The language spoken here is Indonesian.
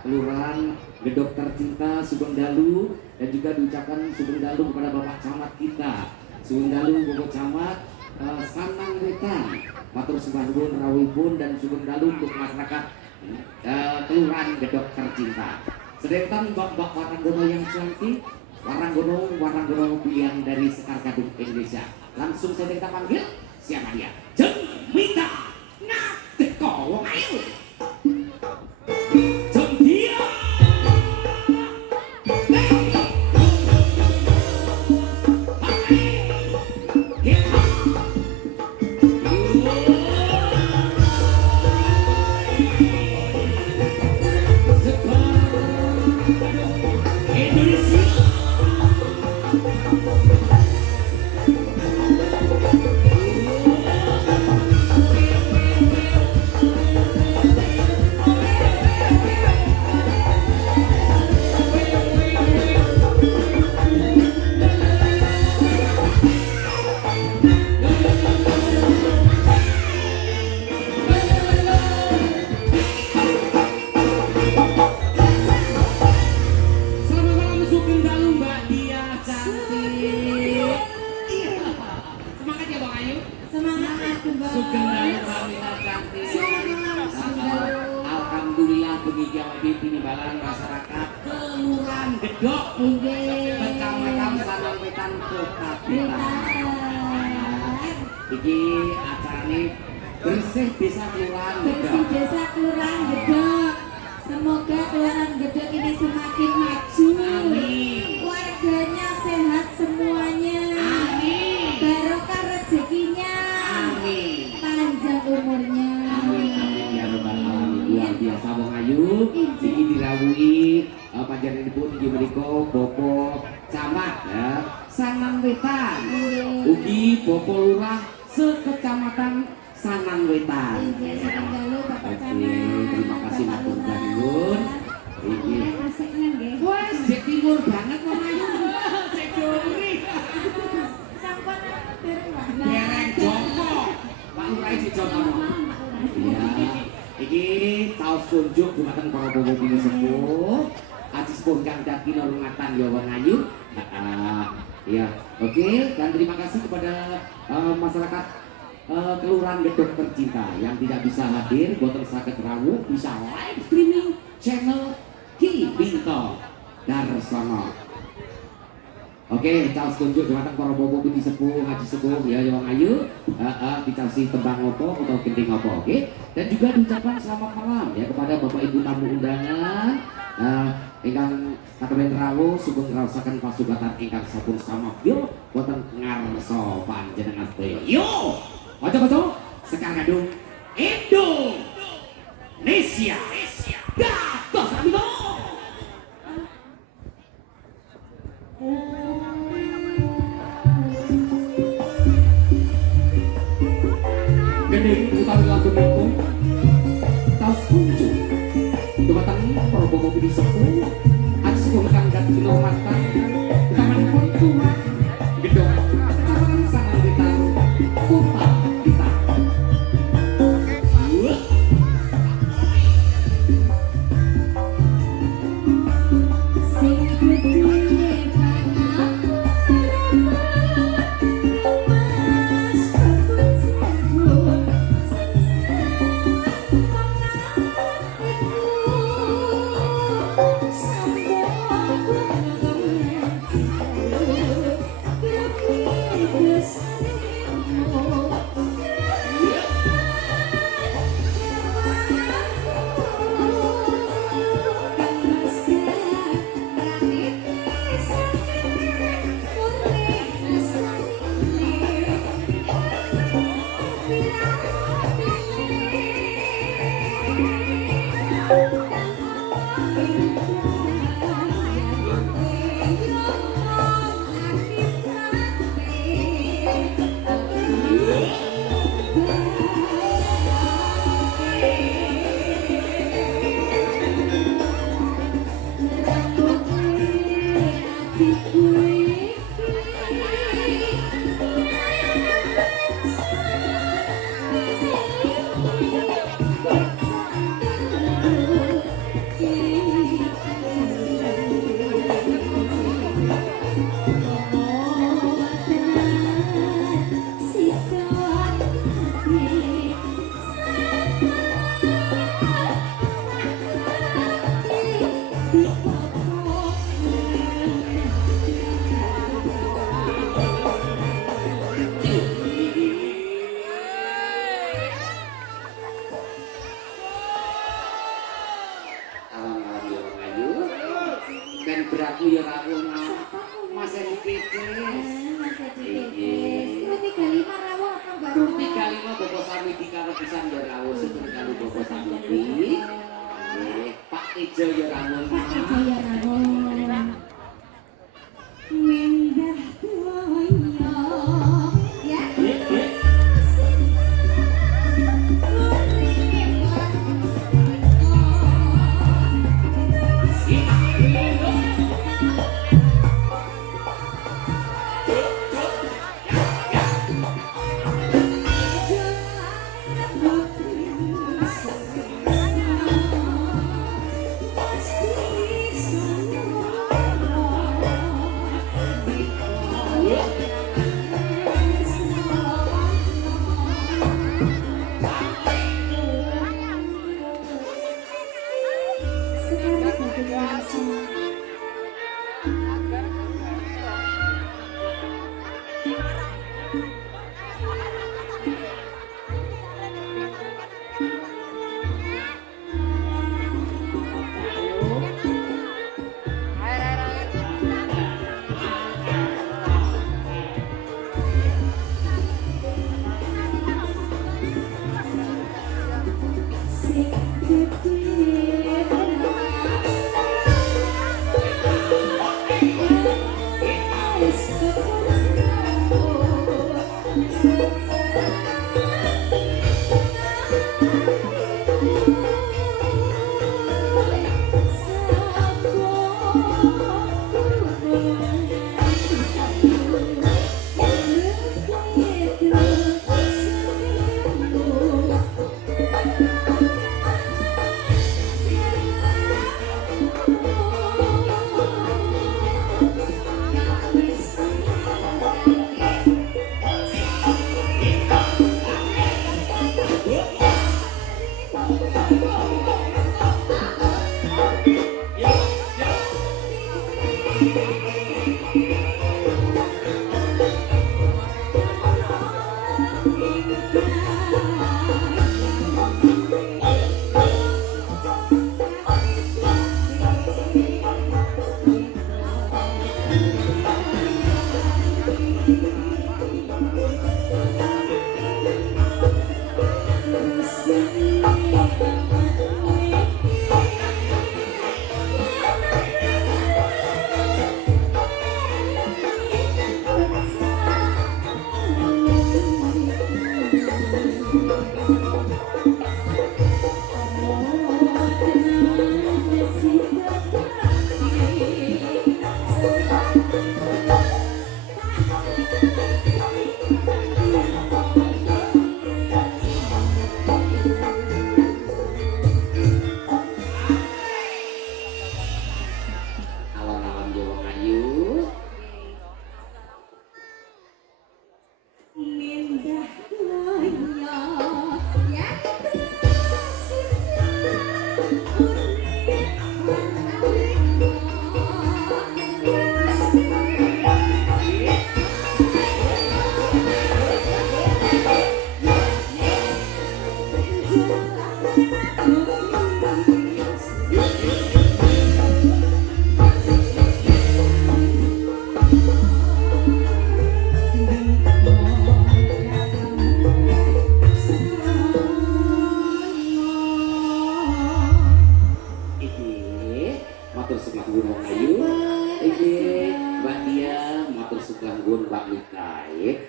Kelurahan Gedok Tercinta Sugeng Dalu, dan juga diucapkan Sugeng Dalu kepada Bapak Camat kita Sugeng Dalu Bapak Camat Sanang Wetan, matur sembah nuwun rawuhipun dan Sugeng Dalu untuk masyarakat Kelurahan Gedok Tercinta. Sedentan Mbak-mbak Waranggono yang cantik, Waranggono pilihan dari Sekar Gadung Indonesia. Langsung saya kita panggil, siapa dia? Jemita Ngateko wong ayu. Jemdia. Alhamdulillah pengijawan penimbalan masyarakat Kelurahan Gedok Kecamatan Sanang Wetan Kota Blitar. Iki acarane bersih desa Kelurahan Gedok. Semoga Kelurahan Gedok ini semakin maju. Amin. Warganya sehat semuanya. Amin. Barokah rezekinya. Amin. Panjang umurnya. Amin ya rabbal alamin. Luar biasa wong ayu. Iki dirawuhi panjenenganipun inggih menika Bapak Camat ya Sanang Wetan. Ugi Bapak Lurah sekecamatan Sanang Wetan. Terima kasih matur nuwun. Iki wes jek timur banget wong ayu. Cek duri. Sampun dereng Dereng Joko. Pak Lurah si Joko. Iya. Iki taos kunjuk dumateng para bapak bini sepuh. Aji sepuh kang dadi nurungatan ya wong ayu. Iya, oke, dan terima kasih kepada masyarakat Kelurahan Gedok Tercinta yang tidak bisa hadir, boten saged rawuh bisa live streaming channel Ki Binto Darsono. Oke, caos kunjuk dumateng para bapak bini sepuh, haji sepuh ya wong ayu, dikasih tembang opo atau gending opo, oke? Dan juga diucapkan selamat malam ya kepada Bapak Ibu tamu undangan ingkang katemen rawuh sugeng ngraosaken pasugatan ingkang sampun samabya boten ngarsa panjenengan sedaya. Yo, kanca-kanca Sekar Gadung Indonesia. Gatos Amito. Gede utawi lagu niku taos kunjuk dumateng para bapak bini sepuh aji sepuh kang dadi kinurmatan utamanipun Kelurahan Gedok Kecamatan Sanang Wetan Kota Blitar. saudaraku ya rawuh Mas Edi Pipis. Mas Edi Pipis. Itu 35 rawuh apa enggak? 35 Bapak Samiti karo pisan ya rawuh syukur karo Bapak Samiti. Pak Ijo ya rawuh. Pak Ijo ya rawuh. Mendah doyo. Ya. Matur sembah nuwun Wong Ayu. Iki Mbak Dia matur sembah nuwun Mbak Mikae.